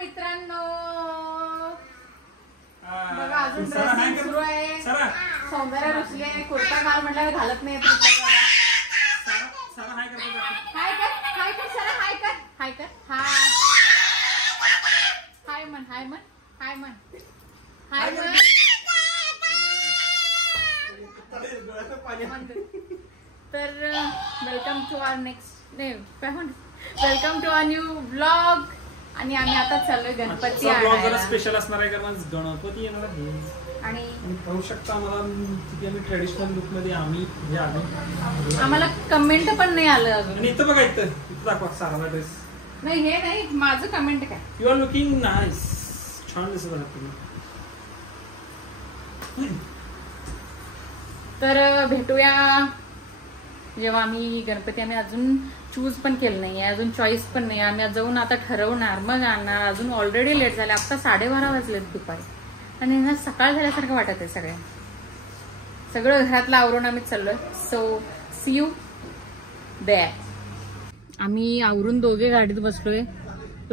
मित्रांनो, बघा अजून ड्रेसिंग सुरू आहे. सौंदर्य रुसली आहे. कुर्ता घाल म्हटल्यावर घालत नाही. हाय कर, हाय कर सरा, हाय कर, हाय कर, हाय हाय मन, हाय मन, हाय मन, हाय मन. तर welcome to our next welcome to our new vlog. आणि आम्ही आता चाललोय गणपती आणायला. स्पेशल असणार आहे कारण गणपती येणार आहे. आणि पाहू शकता आम्हाला किती आम्ही ट्रेडिशनल लुक मध्ये आम्हाला कमेंट पण नाही आलं अजून. आणि इथं बघा, इथं दाखवा साराला ड्रेस. नाही हे नाही, माझं कमेंट काय. You are looking nice. छान दिसत आहे तुम्ही. तर भेटूया जेव्हा आम्ही गणपती. आम्ही अजून चूज पण केलं नाही, अजून चॉईस पण नाही. आम्ही जाऊन आता ठरवणार, मग आणणार. अजून ऑलरेडी लेट झाले. आता 12:30 वाजलेत दुपारी आणि ना सकाळ झाल्यासारखं वाटत आहे. सगळं घरातलं आवरून आम्ही चाललोय. So see you there. आम्ही आवरून दोघे गाडीत बसलोय.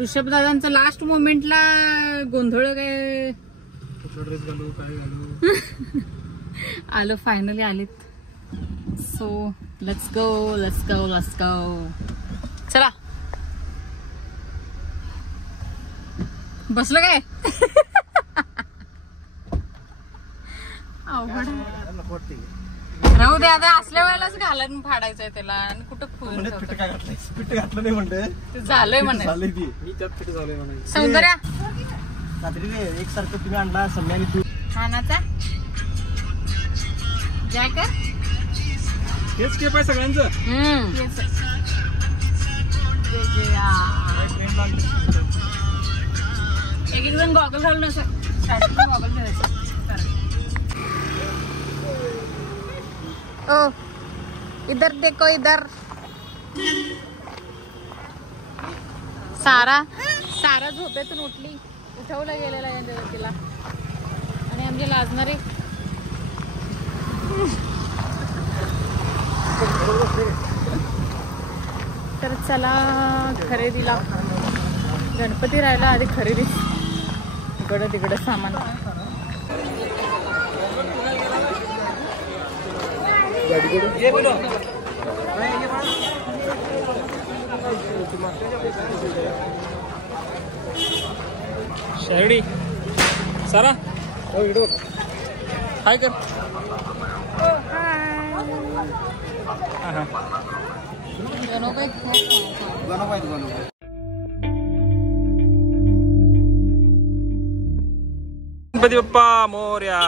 ऋषभ दादांचा लास्ट मोमेंटला गोंधळ काय ड्रेस घालू काय घालू आलो, फायनली आलेत. So let's go, let's go, let's go. चला बसलो काय. अवघड राहू दे आता. असल्या वेळेलाच घालून फाडायचंय त्याला. आणि कुठं फुल घातलं नाही म्हणते झालंय म्हणा. मी त्यात फिट झालोय म्हणा. सौंदर्या एक सारखं तुम्ही आणला सम्यानी तू खानाचा जॅकर हेच केप आहे सगळ्यांचं. एक एक जण गॉगल घालून असं गॉगल घालायचं. ओ इधर देखो, इधर सारा झोपेतून उठली. उठवलं गेलेला आहे तिला. आणि आमचे लाजणारे तर चला खरेदीला. गणपती राहिला आधी खरेदी. इकडं तिकडं सामान. शेरडी सारा हाय कर. गणपती बाप्पा मोरया.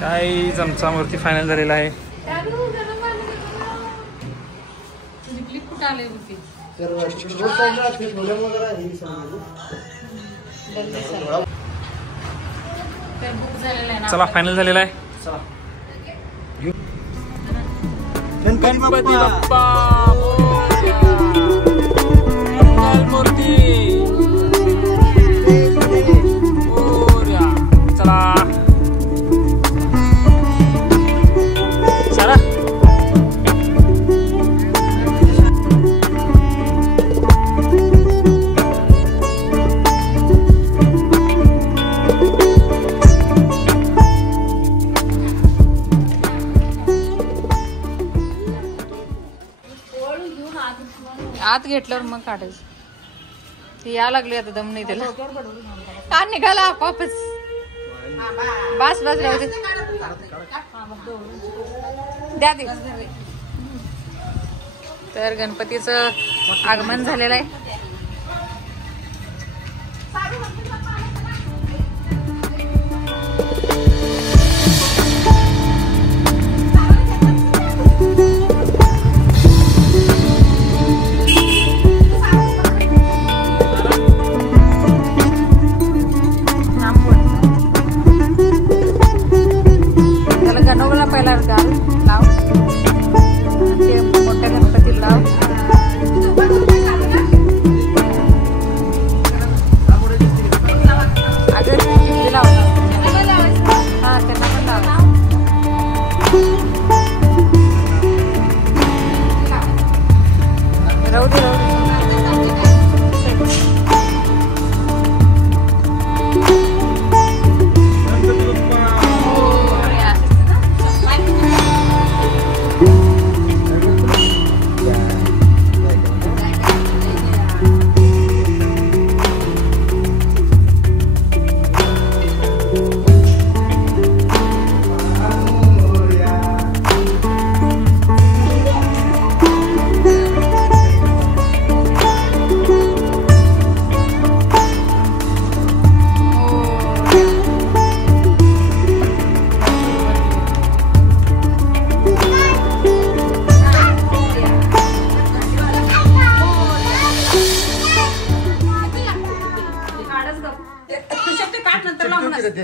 काही आमचा मूर्ती फायनल झालेला आहे. चला फायनल झालेला आहे. गणपती बाप्पा मूर्ती. चला आत घेतल्यावर मग काढायचं. ते या लागले आता, दम नाही त्याला. का निघाला आपापच. बस बस राहू दे. द्या दे. तर गणपतीचं आगमन झालेलं आहे.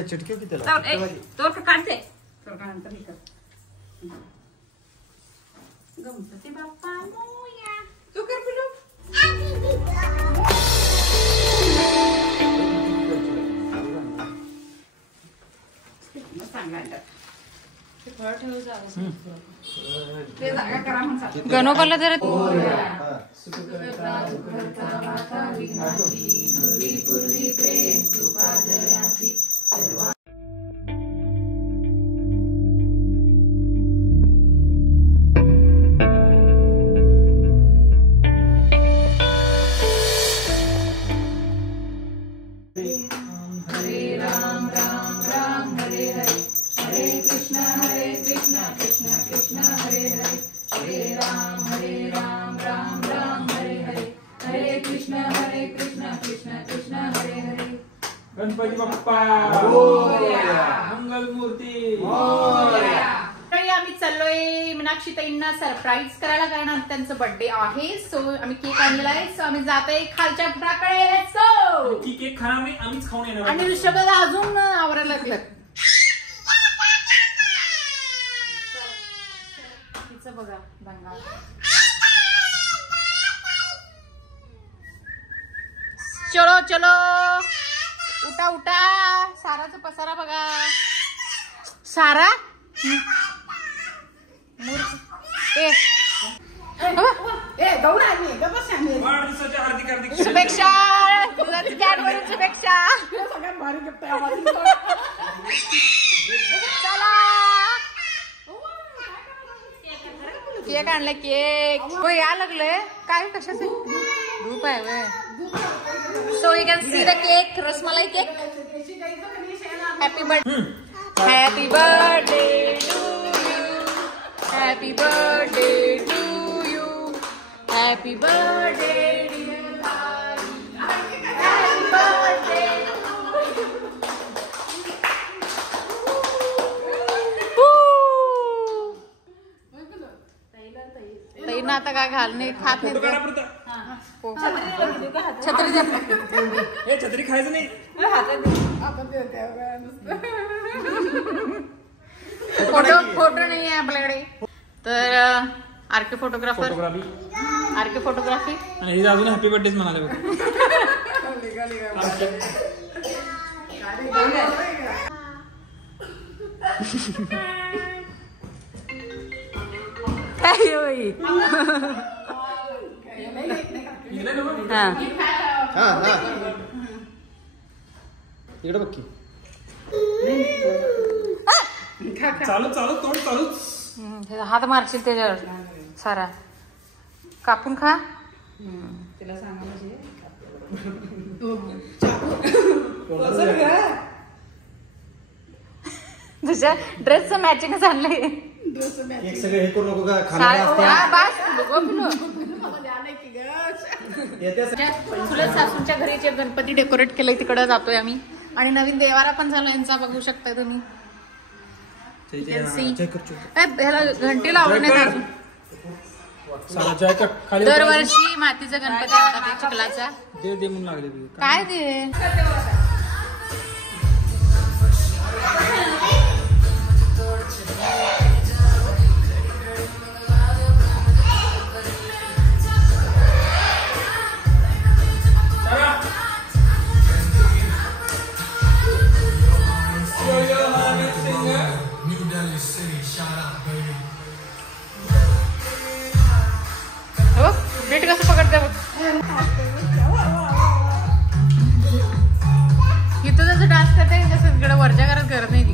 चिटके किती तो काढते गणपती बाप्पा मोरया. तू कर पिलू. गणोबाला जरा गणपती बाप्पा मंगल मूर्ती. आम्ही चाललोय मीनाक्षी ताईंना सरप्राईज करायला कारण त्यांचं बर्थडे आहे. सो आम्ही केक आणलेला आहे. सो आम्ही जातोय खालच्या घराकडे. केक खाणार नाही आम्हीच खाऊन येणार. आणि ऋषभला अजून आवरायला लागलं. तिचं बघा दंगा. चलो चलो उठा उठा. साराचा पसारा बघा. सारा वाढदिवसाच्या हार्दिक हार्दिक शुभेच्छा. शुभेच्छा. चला केक आणलाय. केक हो या लागलंय काय कशाचं ग्रुप आहे वे. So you can see the cake. Rasmalai cake. Happy birthday. Happy birthday to you. Happy birthday to you. Happy birthday happy birthday. ताईंना आता काय घाल नाही खात नाही. छत्री द्या. हे छत्री खायचं नाही. फोटो नाही आहे आपल्याकडे. तर आरके फोटोग्राफी आणि हे अजून हॅपी बर्थडे म्हणाले बघ. इकडे बघ की. चालू तोंड चालूच. हात मारशील त्याच्यावर. सारा कापून खा. तुझ्या ड्रेसचं मॅचिंग आणलंय. एक सगळं हे करू नको का चुलत सासूंच्या घरी जे गणपती डेकोरेट केलंय तिकडे जातोय आम्ही. आणि नवीन देवारा पण झाला यांचा बघू शकता तुम्ही. ह्याला घंटी लावली नाही अजून. दरवर्षी मातीचा गणपती आणतात चिखलाचा. दे म्हणून लागले काय ते. नीट कसं पकडते बघ. इथं जसं डान्स करते तसं इकडे वरच्या घरात करत नाही.